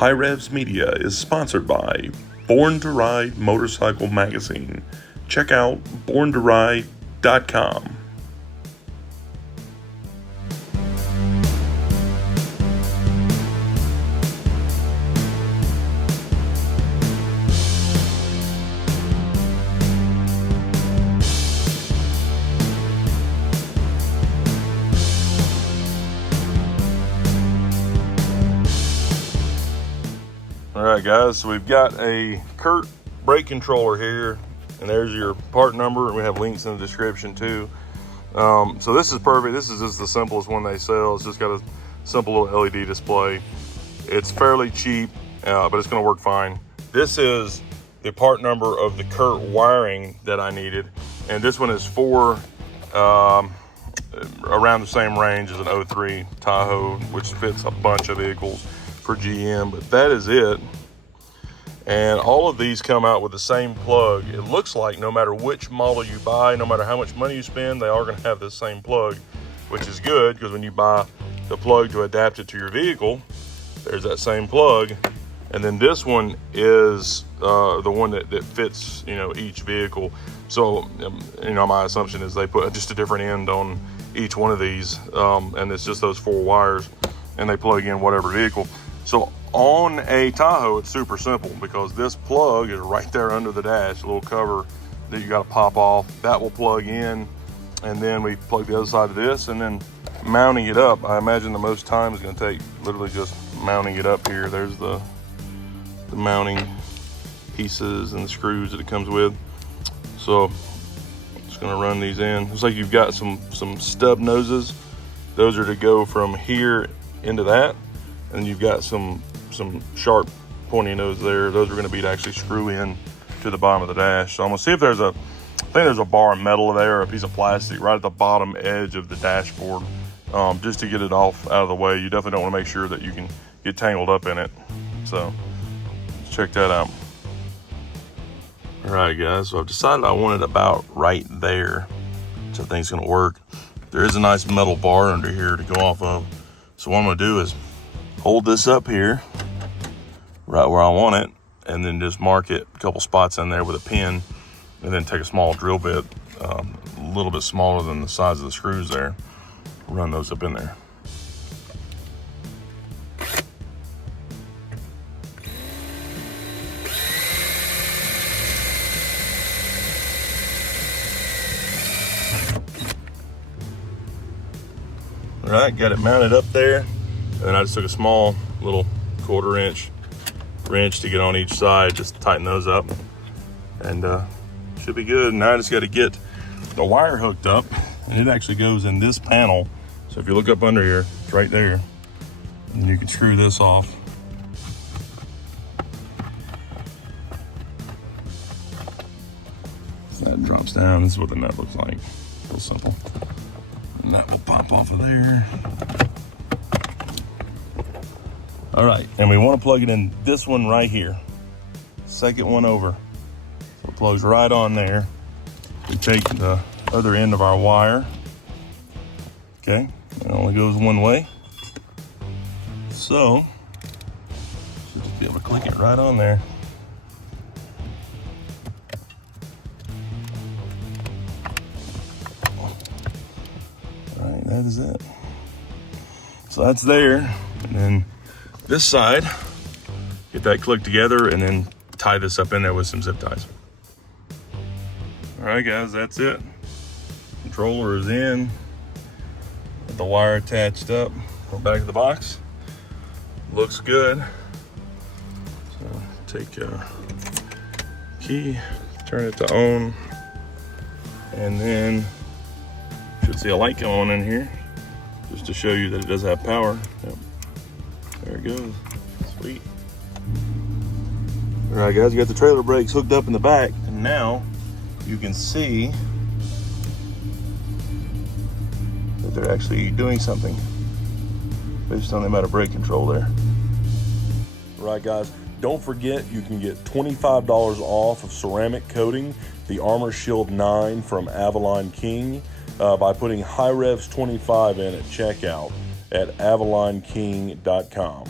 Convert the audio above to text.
Hirevz Media is sponsored by Born to Ride Motorcycle Magazine. Check out borntoride.com. Alright guys, so we've got a Curt brake controller here, and there's your part number, and we have links in the description too. So this is perfect. This is just the simplest one they sell. It's just got a simple little LED display. It's fairly cheap, but it's going to work fine. This is the part number of the Curt wiring that I needed, and this one is for around the same range as an 03 Tahoe, which fits a bunch of vehicles for GM, but that is it. And all of these come out with the same plug. It looks like no matter which model you buy, no matter how much money you spend, they are going to have the same plug, which is good, because when you buy the plug to adapt it to your vehicle, there's that same plug. And then this one is the one that fits, each vehicle. So, my assumption is they put just a different end on each one of these, and it's just those 4 wires, and they plug in whatever vehicle. So on a Tahoe, it's super simple, because this plug is right there under the dash, a little cover that you got to pop off. That will plug in, and then we plug the other side of this, and then mounting it up. I imagine the most time is going to take literally just mounting it up here. There's the mounting pieces and the screws that it comes with. So I'm just going to run these in. Looks like you've got some stub noses. Those are to go from here into that. And you've got some sharp pointy nose there. Those are going to be to actually screw in to the bottom of the dash. So I'm going to see if I think there's a bar of metal there, or a piece of plastic right at the bottom edge of the dashboard, just to get it off out of the way. You definitely don't want to make sure that you can get tangled up in it. So let's check that out. All right, guys, so I've decided I want it about right there, which I think is going to work. There is a nice metal bar under here to go off of. So what I'm going to do is hold this up here right where I want it, and then just mark it a couple spots in there with a pin, and then take a small drill bit, a little bit smaller than the size of the screws there, run those up in there. All right, got it mounted up there. And then I just took a small little 1/4 inch wrench to get on each side, just to tighten those up, and should be good. Now I just got to get the wire hooked up, and it actually goes in this panel. So if you look up under here, it's right there, and you can screw this off. So that drops down. This is what the nut looks like. Real simple. And that will pop off of there. All right, and we want to plug it in this one right here, second one over. So it plugs right on there. We take the other end of our wire. Okay, it only goes one way. So should just be able to click it right on there. All right, that is it. So that's there, and then this side, get that clicked together, and then tie this up in there with some zip ties. All right, guys, that's it. Controller is in, got the wire attached up. Go back to the box. Looks good. So take a key, turn it to on, and then you should see a light come on in here, just to show you that it does have power. Yep. There it goes. Sweet. All right, guys, you got the trailer brakes hooked up in the back, and now you can see that they're actually doing something based on the amount of brake control there. All right, guys, don't forget you can get $25 off of ceramic coating, the Armor Shield 9 from Avalon King, by putting Hirevz 25 in at checkout at avalonking.com.